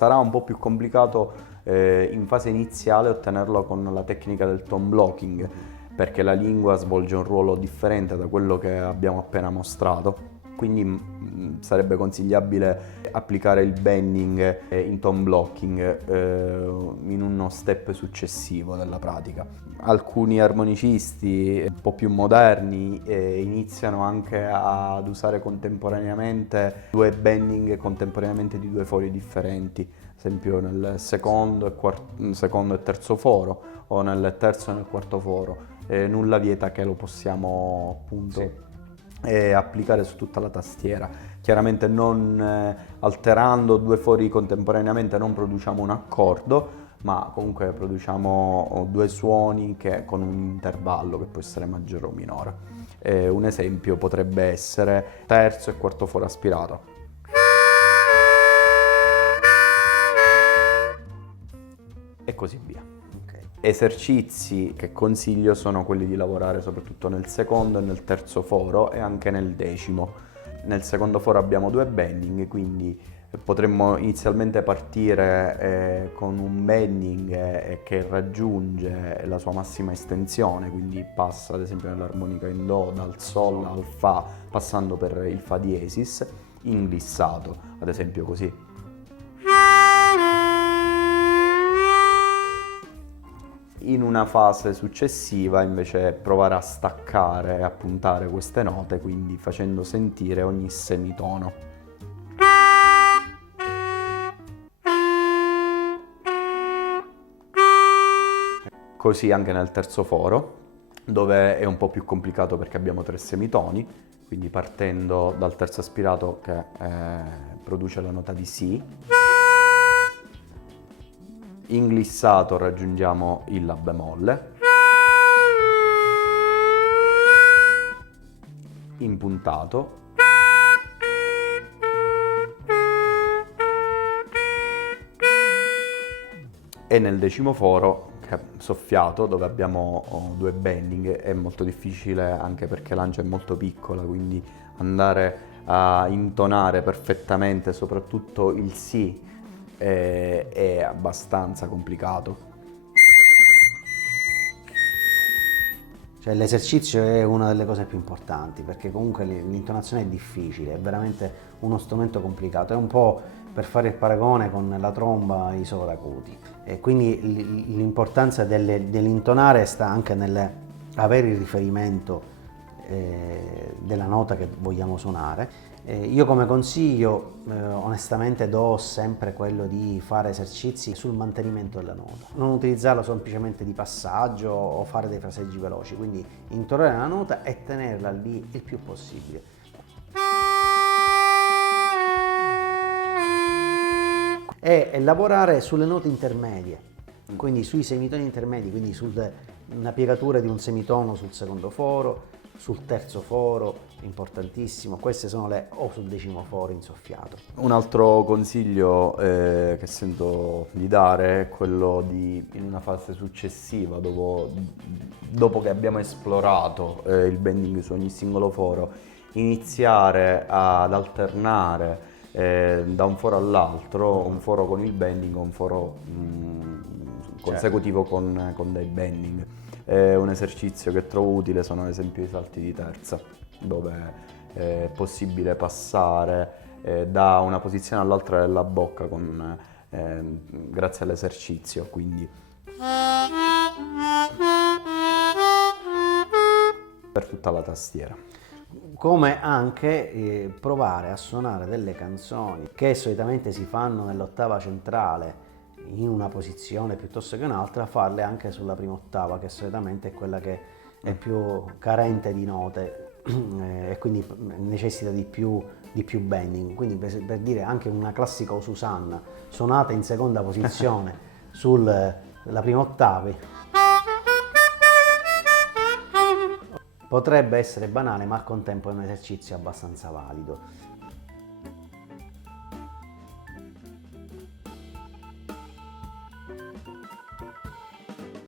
Sarà un po' più complicato in fase iniziale ottenerlo con la tecnica del tone blocking, perché la lingua svolge un ruolo differente da quello che abbiamo appena mostrato. Quindi sarebbe consigliabile applicare il bending in tone blocking in uno step successivo della pratica. Alcuni armonicisti un po' più moderni iniziano anche ad usare contemporaneamente due bending contemporaneamente di due fori differenti, ad esempio nel secondo e terzo foro o nel terzo e nel quarto foro. Nulla vieta che lo possiamo appunto applicare su tutta la tastiera. Chiaramente non alterando due fori contemporaneamente non produciamo un accordo, ma comunque produciamo due suoni con un intervallo che può essere maggiore o minore. Un esempio potrebbe essere terzo e quarto foro aspirato. E così via. Esercizi che consiglio sono quelli di lavorare soprattutto nel secondo e nel terzo foro e anche nel decimo. Nel secondo foro abbiamo due bending, quindi potremmo inizialmente partire con un bending che raggiunge la sua massima estensione, quindi passa ad esempio nell'armonica in Do dal Sol al Fa, passando per il Fa diesis, in glissato, ad esempio così. In una fase successiva invece provare a staccare e a puntare queste note, quindi facendo sentire ogni semitono. Così anche nel terzo foro, dove è un po' più complicato perché abbiamo tre semitoni, quindi partendo dal terzo aspirato che produce la nota di Si. In glissato raggiungiamo il La bemolle, in puntato, e nel decimo foro, che è soffiato, dove abbiamo due bending, è molto difficile anche perché l'ancia è molto piccola, quindi andare a intonare perfettamente soprattutto il Si è abbastanza complicato. Cioè l'esercizio è una delle cose più importanti, perché comunque l'intonazione è difficile, è veramente uno strumento complicato, è un po' per fare il paragone con la tromba isola acuti, e quindi l'importanza dell'intonare sta anche nell'avere il riferimento della nota che vogliamo suonare. Io come consiglio onestamente do sempre quello di fare esercizi sul mantenimento della nota, non utilizzarla semplicemente di passaggio o fare dei fraseggi veloci, quindi intonare la nota e tenerla lì il più possibile. E lavorare sulle note intermedie, quindi sui semitoni intermedi, quindi una piegatura di un semitono sul secondo foro, sul terzo foro, importantissimo, queste sono o sul decimo foro in soffiato. Un altro consiglio che sento di dare è quello di, in una fase successiva, dopo che abbiamo esplorato il bending su ogni singolo foro, iniziare ad alternare da un foro all'altro, un foro con il bending o un foro consecutivo con dei bending. Un esercizio che trovo utile sono ad esempio i salti di terza, dove è possibile passare da una posizione all'altra della bocca grazie all'esercizio, quindi per tutta la tastiera. Come anche provare a suonare delle canzoni che solitamente si fanno nell'ottava centrale in una posizione piuttosto che un'altra, farle anche sulla prima ottava, che solitamente è quella che è più carente di note e quindi necessita di più bending. Quindi per dire anche una classica O Susanna suonata in seconda posizione sulla prima ottava potrebbe essere banale, ma al contempo è un esercizio abbastanza valido.